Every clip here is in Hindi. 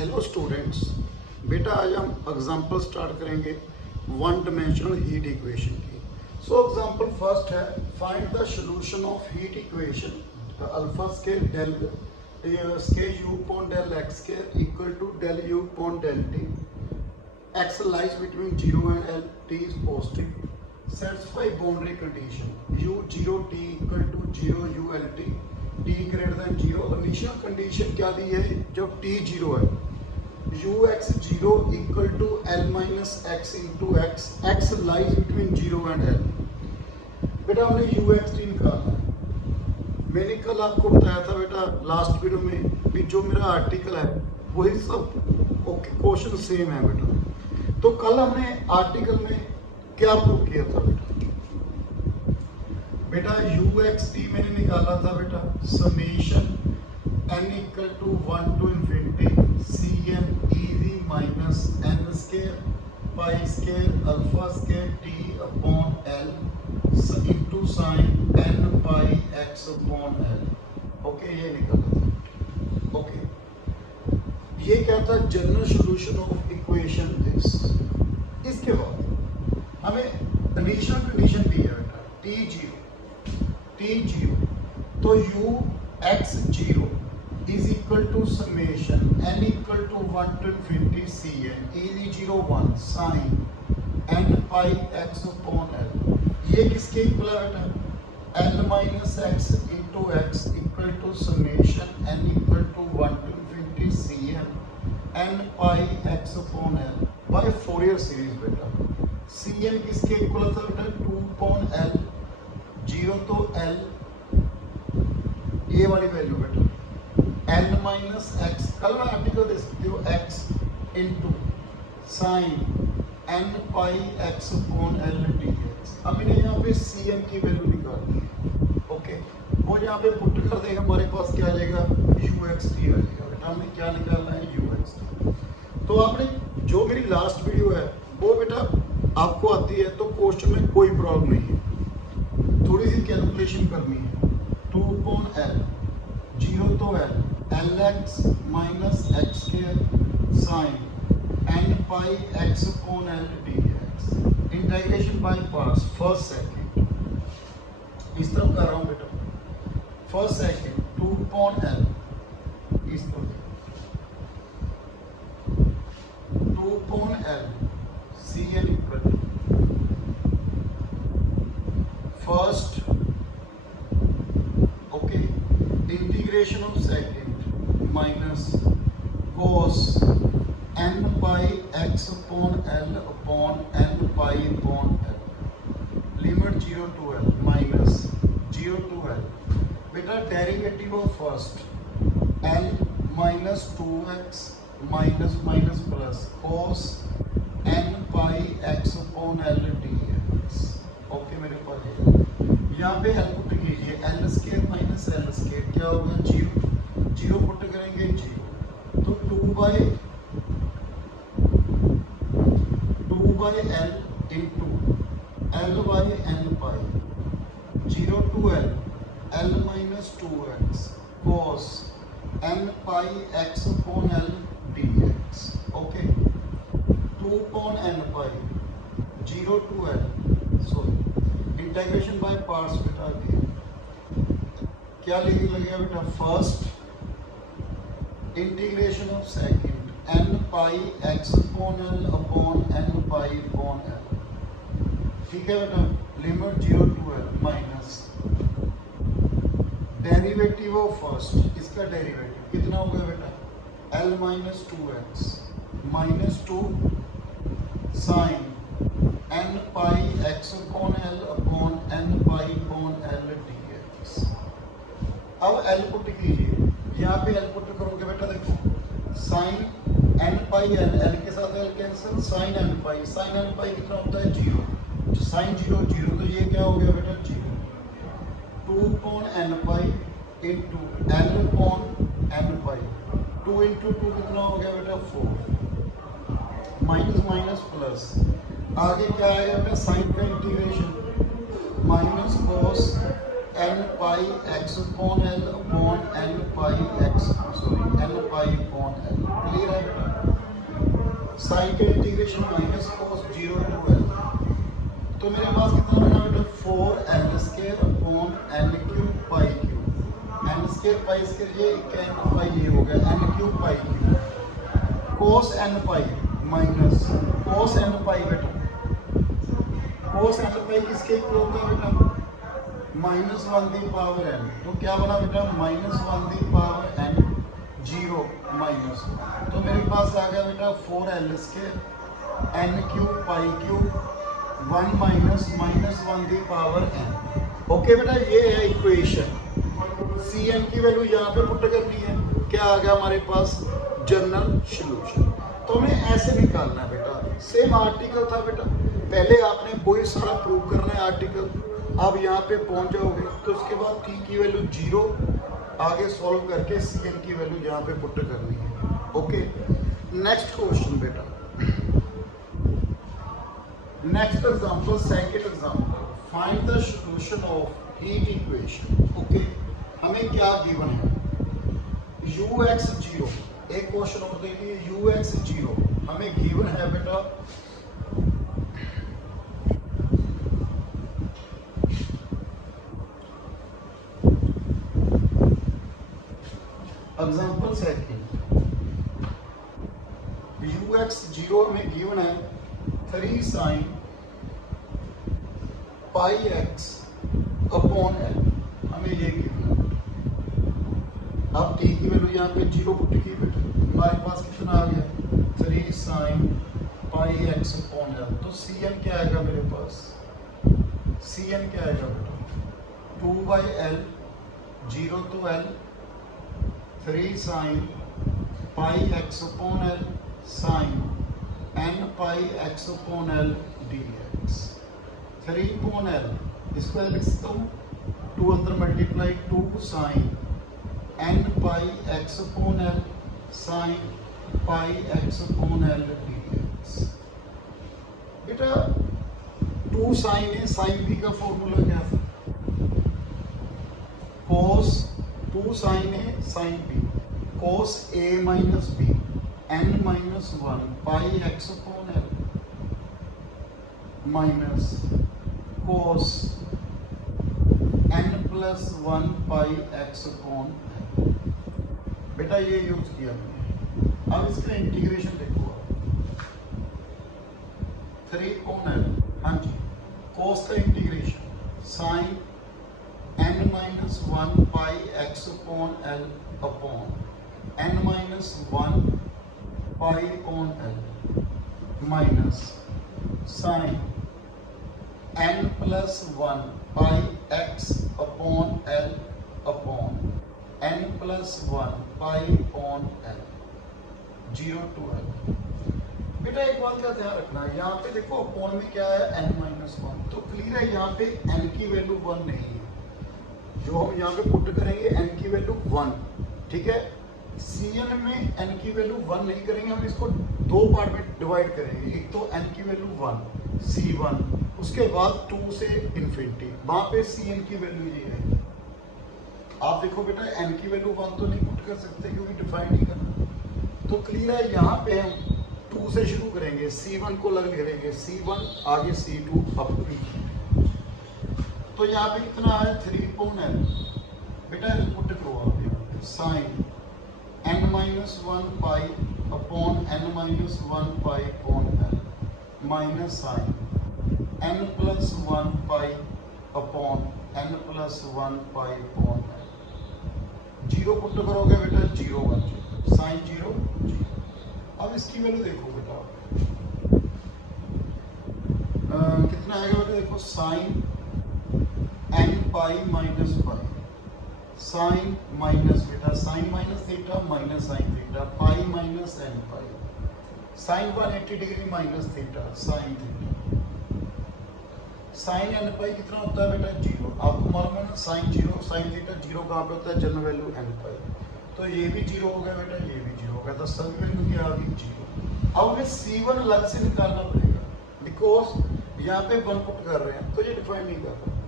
हेलो स्टूडेंट्स, बेटा आज हम एग्जांपल स्टार्ट करेंगे वन डायमेंशनल हीट इक्वेशन की। सो एग्जांपल फर्स्ट है, find the solution of heat equation alpha square del square u upon del x square equal to del u upon del t x lies between 0 and l, t is positive, satisfy boundary condition u 0 t equal to 0 u l t t greater than 0। Initial condition क्या दी है? जब t 0 है u x 0 equal to l minus x into x, x lies between 0 and l। बेटा हमने u x t निकालना है। मैंने कल आपको बताया था बेटा लास्ट वीडियो में भी जो मेरा आर्टिकल है वही सब ओके क्वेश्चन सेम है बेटा। तो कल हमने आर्टिकल में क्या प्रूव किया था बेटा यू एक्स टी मैंने निकाला था बेटा summation n equal to 1 to infinity C n e minus n square pi square alpha square t upon l into sine n pi x upon l. Okay, ये निकाला था। ओके, ये क्या था? General solution of equation this. इसके बाद हमें इनिशियल कंडीशन दी है बेटा टी जीरो, तो u x zero is equal to summation n equal to 1 to infinity C n E 0 1 sine n pi x upon L. ये किसके इक्वल है बेटा? L minus x into x equal to summation n equal to 1 to infinity C n pi x upon L by Fourier series बेटा। सी एन किसके इक्वल था बेटा? 2 अपॉन एल, 0 तो एल, ये वाली वैल्यू बेटा एल माइनस एक्स, कल मैं आर्टिकल दे सकती हूँ x into sine n pi x upon L d x. अब मैंने यहाँ पे सी एन की वैल्यू निकाली है। ओके, वो यहाँ पे पुट कर देगा, हमारे पास क्या आ जाएगा? यू एक्स टी आ जाएगा बेटा। हमने क्या निकालना है? You x T. तो आपने जो मेरी लास्ट वीडियो है वो बेटा आपको आती है तो क्वेश्चन में कोई प्रॉब्लम नहीं है, थोड़ी सी कैलकुलेशन करनी है। 2 upon l, 0 to l x minus x square sine n pi x upon L d x. Integration by parts, first second इस तरफ कर रहा हूँ बेटा। फर्स्ट सेकंड 2 अपॉन एल इस तरफ, 2 upon l c n equal first, okay, integration of second minus cos n pi x upon l upon n pi upon l, limit 0 to l minus 0 to l। बेटा derivative of first l minus 2x minus minus plus cos n pi x upon l dx। ओके, मेरे पास है यहाँ पे हेल्प पुट कीजिए, l square minus l square क्या होगा? 0, 0 पुट करेंगे 0, तो 2 by l into l by n pi 0 to l minus 2x cos n pi x upon l dx। Okay, 2 upon n pi 0 to l, sorry integration by parts बेटा क्या लिखने लगेगा बेटा? First integration of second n pi x upon l upon n pi upon l। ठीक है बेटा, limit 0 to l minus derivative of first, इसका डेरिवेटिव कितना हो गया बेटा? l minus 2x minus 2 sine n pi x upon l upon n pi upon l dx। अब l पुट कीजिए, यहाँ पे l पुट करोगे बेटा, देखो साइन n पाई l के साथ l cancel, sign n pi कितना होता है? 0, साइन 0 0, तो ये क्या हो गया बेटा? 0, 2 upon n pi into l upon n पाई, 2 इंटू 2 कितना हो गया बेटा? 4, माइनस माइनस प्लस, आगे क्या आएगा बेटा? साइन का integration minus cos n pi x upon l upon n pi x, sorry n pi upon l। Clear है बेटा? साइन का integration minus cos 0 to l, तो मेरे पास कितना बना बेटा 4l square upon n cube pi cube, n square pi square ये n पाई ये हो गया n cube pi cube, cos n pi minus cos n pi बेटा, कोस n पाई किसके इक्वल होता है बेटा माइनस 1 दी पावर n, तो क्या बना बेटा minus 1 the power n 0 minus, तो मेरे पास आ गया बेटा 4l square n cube pi cube 1 minus minus 1 the power n। Okay बेटा ये है इक्वेशन, Cn की वैल्यू यहाँ पे पुट करनी है, क्या आ गया हमारे पास जनरल सॉल्यूशन, तो हमें ऐसे निकालना है बेटा। सेम आर्टिकल था बेटा, पहले आपने कोई सारा प्रूव करना है आर्टिकल, अब यहाँ पे पहुंच जाओगे तो उसके बाद t की वैल्यू 0 आगे सॉल्व करके Cn की वैल्यू यहाँ पे पुट करनी है। ओके नेक्स्ट क्वेश्चन बेटा, next example second example, find the solution of heat equation. Okay हमें क्या गिवन है ux0, एक क्वेश्चन और देखिए ux0 हमें गिवन है बेटा एग्जांपल सेकंड, ux0 हमें गिवन है 3 sin पाई x अपॉन l, हमें ये गिवन है। अब t की वैल्यू यहाँ पे 0 पुट की बेटा, हमारे पास कितना आ गया 3 sin पाई x अपॉन l, तो Cn क्या आएगा मेरे पास, Cn क्या आएगा बेटा 2/l 0 to l 3 sin pi x upon l sin n pi x upon l dx, 3 upon l इसको लिख सकता हूँ 2 अंदर multiply 2 sin n pi x upon l sin पाई x अपॉन l dx। बेटा 2 sin है, sin b का फॉर्मूला क्या था cos, 2 sin है sin b cos a minus b n minus 1 pi x upon l minus cos n plus 1 pi x upon l, बेटा ये यूज किया मैंने। अब इसका इंटीग्रेशन देखो 3 अपॉन l, हाँ जी cos का integration sin n minus 1 pi x upon l upon n minus 1 pi upon l minus sin n plus 1 pi x upon l upon n plus 1 pi upon l 0 to l। बेटा एक बात का ध्यान रखना है, यहाँ पे देखो अपॉन में क्या है n माइनस 1, तो क्लियर है यहाँ पे n की वैल्यू 1 नहीं है, जो हम यहाँ पे पुट करेंगे n की वैल्यू 1, ठीक है। Cn में n की वैल्यू 1 नहीं करेंगे, हम इसको दो पार्ट में डिवाइड करेंगे, एक तो n की वैल्यू 1 C1, उसके बाद 2 से इन्फिनिटी, वहां पे Cn की वैल्यू ये है। आप देखो बेटा n की वैल्यू 1 तो नहीं पुट कर सकते क्योंकि डिफाइन नहीं करना, तो क्लियर है यहाँ पे हम 2 से शुरू करेंगे, C1 को अलग करेंगे, C1 आगे C2 अप टू, तो यहाँ पे कितना है 3 अपॉन l, बेटा पुट करो आप यहाँ पे sine n minus 1 pi upon n minus 1 pi upon l minus sine n plus 1 pi upon n plus 1 pi upon l, 0 put करोगे बेटा 0 बन जाएगा, साइन 0 0। अब इसकी वैल्यू देखो बेटा कितना आएगा बेटा, देखो sine n pi minus pi, sine minus बेटा sine minus theta minus sine theta, pi minus n pi, sine 180 degree minus theta sine theta, sine n pi कितना होता है बेटा 0, आपको मालूम है ना साइन 0 साइन थीटा 0 कहाँ पे होता है, जनरल वैल्यू n पाई, तो ये भी 0 हो गया बेटा, ये भी 0 हो गया, तो सभी वैल्यू की आ गई 0। अब हमें C1 अलग से निकालना पड़ेगा, बिकॉज यहाँ पे 1 पुट कर रहे हैं तो ये डिफाइन नहीं कर रहा,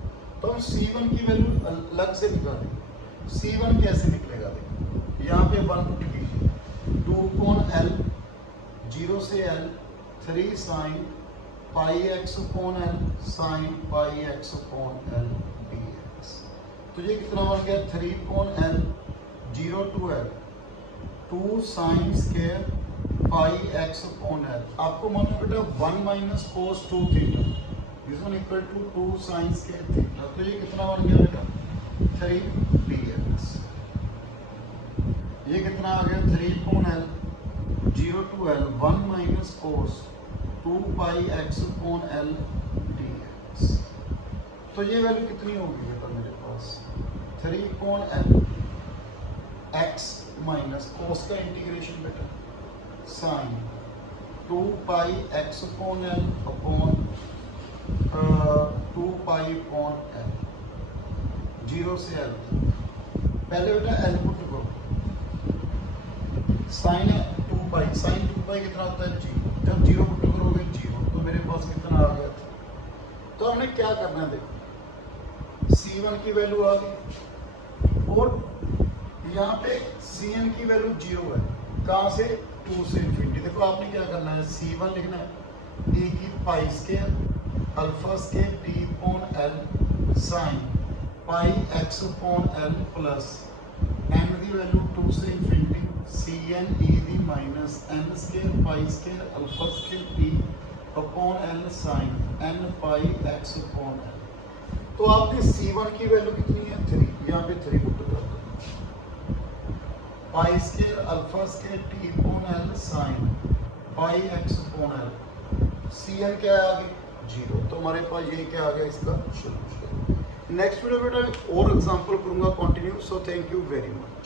तो हम C1 की वैल्यू अलग से निकालेंगे। C1 कैसे निकलेगा, देखो यहाँ पे 1 पुट कीजिए, 2 अपॉन l 0 से l 3 sin pi x upon l sine pi x upon L d x. तो ये कितना बन गया 3 upon l 0 to l 2 sine square pi x upon l. आपको मालूम है बेटा 1 minus cos 2 theta this one equal to 2 sine square theta. तो ये कितना बन गया बेटा 3 डी एक्स। ये कितना आ गया 3 upon l 0 to l 1 minus cos 2 pi x upon L d x. तो ये वैल्यू कितनी होगी बेटा मेरे पास 3 upon l x minus cos का इंटीग्रेशन बेटा sine 2 pi x upon l upon 2 pi upon l 0 से एल। पहले बेटा एल पुट करो साइन है 2 पाई साइन 2 पाई कितना होता है जी जब 0 पुट करोगे 0 तो मेरे पास कितना आ गया था। तो हमने क्या करना है देखो C1 की वैल्यू आ गई और यहाँ पे Cn की वैल्यू 0 है कहाँ से 2 से इन्फिनिटी। देखो आपने क्या करना है C1 लिखना है e की pi square alpha square t upon l sine pi x upon l plus n की वैल्यू 2 से infinity Cn e the minus n square pi square alpha square t upon l sine n pi x upon l. तो आपने C1 की वैल्यू कितनी है 3 यहाँ पे 3 पुट कर दो पाई square alpha square t upon l sine पाई x अपॉन एल। Cn क्या है आगे 0 तो हमारे पास ये क्या आ गया इसका सोल्यूशन। नेक्स्ट वीडियो बेटा और एग्जांपल करूंगा continue. So thank you very much.